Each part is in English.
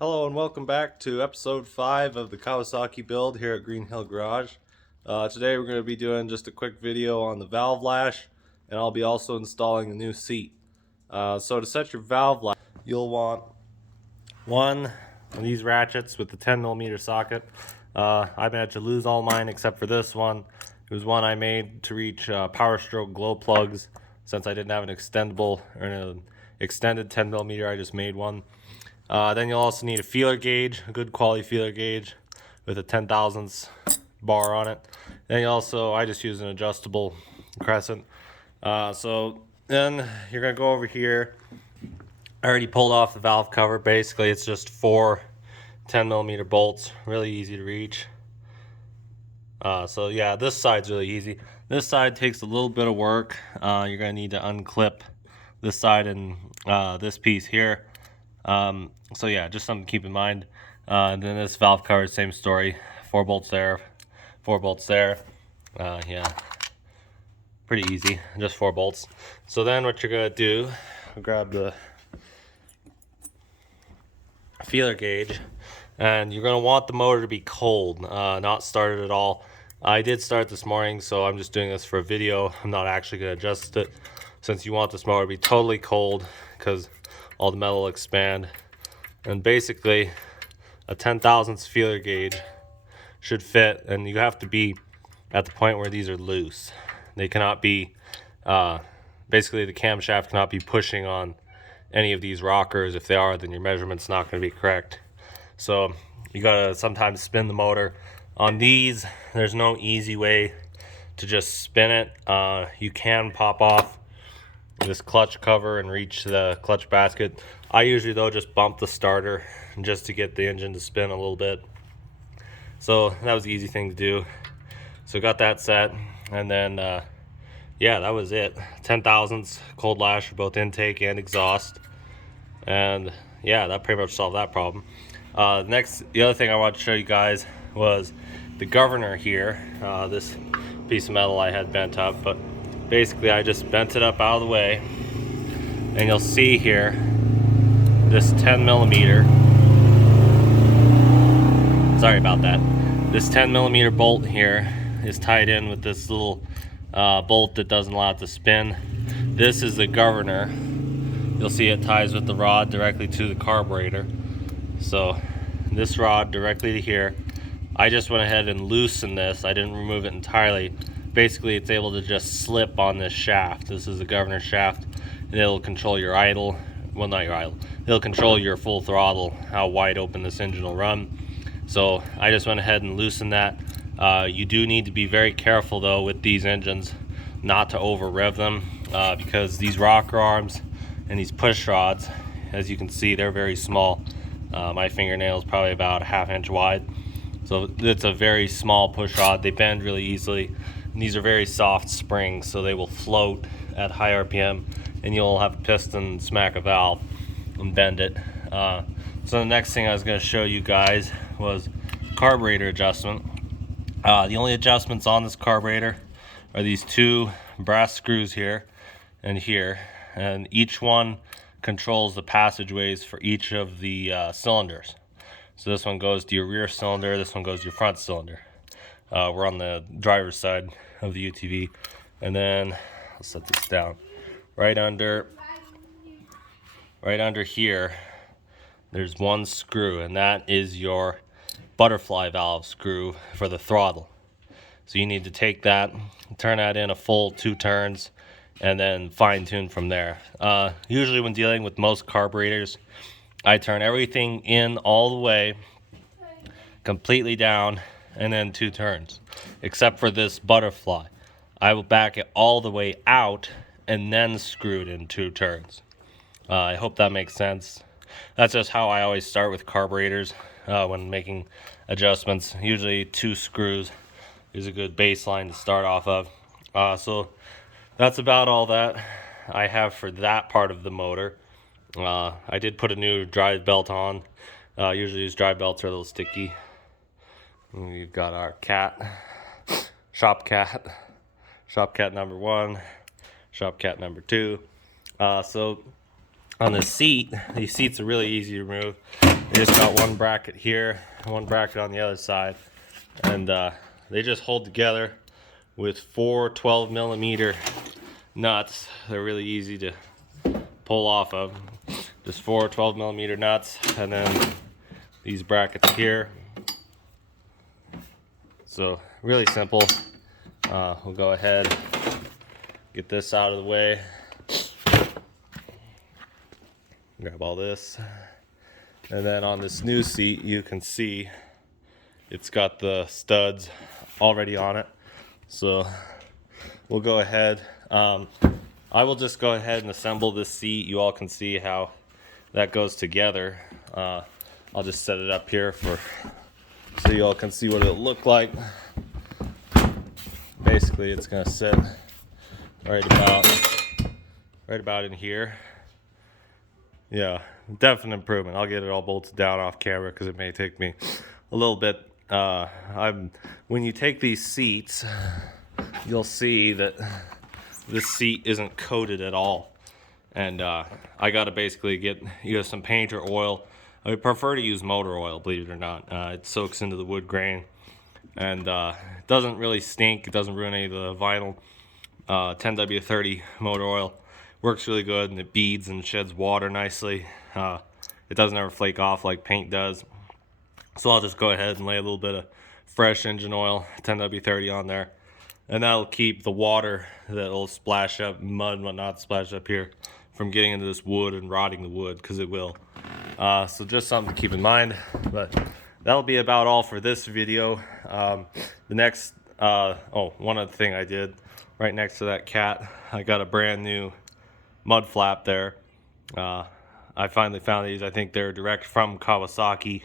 Hello and welcome back to episode 5 of the Kawasaki build here at Green Hill Garage. Today we're going to be doing just a quick video on the valve lash, and I'll be also installing a new seat. So to set your valve lash, you'll want one of these ratchets with the 10mm socket. I managed to lose all mine except for this one. It was one I made to reach Power Stroke glow plugs. Since I didn't have an extendable or an extended 10mm, I just made one. Then you'll also need a feeler gauge, a good quality feeler gauge with a 10 thousandths bar on it. Then I just use an adjustable crescent. So then you're gonna go over here. I already pulled off the valve cover. Basically, it's just 4 10mm bolts, really easy to reach. So yeah, this side's really easy. This side takes a little bit of work. You're gonna need to unclip this side and this piece here. So yeah, just something to keep in mind. And then this valve cover, same story. 4 bolts there, 4 bolts there. Yeah, pretty easy, just 4 bolts. So then what you're gonna do, grab the feeler gauge, and you're gonna want the motor to be cold, not started at all. I did start this morning, so I'm just doing this for a video. I'm not actually gonna adjust it, since you want this motor to be totally cold because all the metal will expand. And basically a 10 thousandths feeler gauge should fit, and you have to be at the point where these are loose. They cannot be basically the camshaft cannot be pushing on any of these rockers. If they are, then your measurement's not going to be correct. So you gotta sometimes spin the motor. On these, there's no easy way to just spin it. You can pop off this clutch cover and reach the clutch basket. I usually though just bump the starter just to get the engine to spin a little bit. So that was the easy thing to do. So got that set, and then yeah, that was it. 10 thousandths cold lash for both intake and exhaust, and yeah, that pretty much solved that problem. The other thing I wanted to show you guys was the governor here. This piece of metal I had bent up, but basically I just bent it up out of the way, and you'll see here this 10mm, sorry about that, this 10mm bolt here is tied in with this little bolt that doesn't allow it to spin. This is the governor. You'll see it ties with the rod directly to the carburetor. So this rod directly to here. I just went ahead and loosened this. I didn't remove it entirely. Basically, it's able to just slip on this shaft. This is the governor shaft, and it'll control your idle. Well, not your idle. It'll control your full throttle, how wide open this engine will run. So I just went ahead and loosened that. You do need to be very careful though with these engines not to over rev them, because these rocker arms and these push rods, as you can see, they're very small. My fingernail is probably about a ½ inch wide. So it's a very small push rod. They bend really easily. And these are very soft springs, so they will float at high RPM, and you'll have a piston smack a valve and bend it. So the next thing I was going to show you guys was carburetor adjustment. The only adjustments on this carburetor are these 2 brass screws here and here, and each one controls the passageways for each of the cylinders. So this one goes to your rear cylinder, this one goes to your front cylinder. We're on the driver's side of the UTV, and then I'll set this down. Right under here, there's 1 screw, and that is your butterfly valve screw for the throttle. So you need to take that, turn that in a full 2 turns, and then fine tune from there. Usually when dealing with most carburetors, I turn everything in all the way, completely down, and then 2 turns. Except for this butterfly. I will back it all the way out and then screw it in 2 turns. I hope that makes sense. That's just how I always start with carburetors when making adjustments. Usually 2 screws is a good baseline to start off of. So that's about all that I have for that part of the motor. I did put a new drive belt on. Usually these drive belts are a little sticky. We've got our cat, shop cat number 1, shop cat number 2. So on this seat, these seats are really easy to remove. They just got one bracket here, one bracket on the other side, and they just hold together with 4 12mm nuts. They're really easy to pull off of. Just 4 12mm nuts, and then these brackets here. So really simple. We'll go ahead, get this out of the way. Grab all this. And then on this new seat, you can see it's got the studs already on it. So we'll go ahead. I will just go ahead and assemble this seat. You all can see how that goes together. I'll just set it up here so you all can see what it'll look like. Basically, it's gonna sit right about in here. Yeah, definite improvement. I'll get it all bolted down off camera because it may take me a little bit. When you take these seats, you'll see that this seat isn't coated at all, and I gotta basically get some paint or oil. I would prefer to use motor oil, believe it or not. It soaks into the wood grain, and it doesn't really stink. It doesn't ruin any of the vinyl. 10W30 motor oil works really good, and it beads and sheds water nicely. It doesn't ever flake off like paint does. So I'll just go ahead and lay a little bit of fresh engine oil, 10W30 on there, and that'll keep the water that'll splash up, mud and whatnot splash up here, from getting into this wood and rotting the wood, because it will. So just something to keep in mind. But that'll be about all for this video. The next, one other thing I did, right next to that cat, I got a brand new mud flap there. I finally found these. I think they're direct from Kawasaki.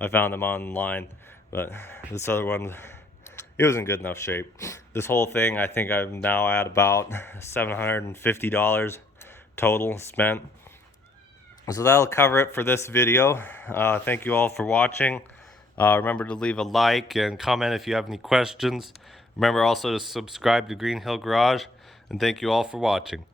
I found them online, but this other one, it was in good enough shape. This whole thing, I think I'm now at about $750 total spent. So that'll cover it for this video. Thank you all for watching. Remember to leave a like and comment if you have any questions. Remember also to subscribe to Green Hill Garage, and thank you all for watching.